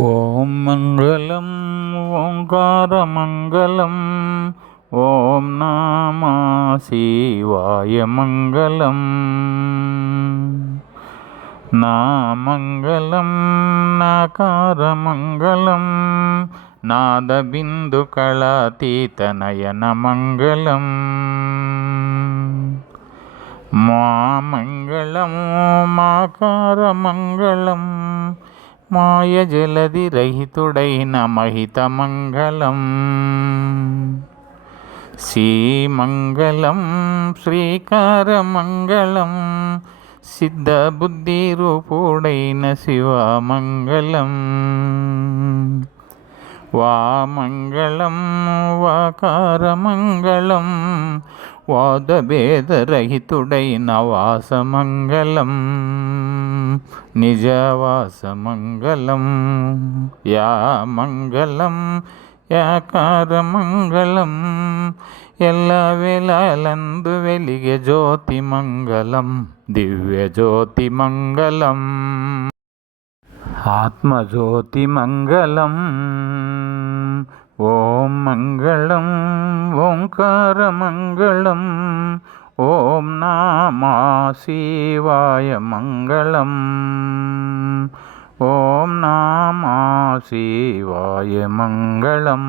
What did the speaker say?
ఓం మంగళం ఓంకారమంగళం ఓం నమ శివాయ మంగళం నా మంగళం నాకారమంగళం నాదబిందుకళాతీతనయన మంగళం మా మంగళం మాకారమంగళం మాయజలధిరహితుడైన మహితమంగళం శ్రీమంగళం శ్రీకారమంగళం సిద్ధబుద్ధిరూపుడైన శివమంగళం వామంగళం వాకారమంగళం వాదభేదరహితుడైన వాసమంగళం నిజవాసమంగళం యా మంగళం యాకారమంగళం ఎల్లవేళలందు వెలిగే జ్యోతిమంగళం దివ్యజ్యోతిమంగళం ఆత్మజ్యోతిమంగళం ఓం మంగళం ఓంకారమంగళం ఓం నమ శివాయ మంగళం ఓం నమ శివాయ మంగళం.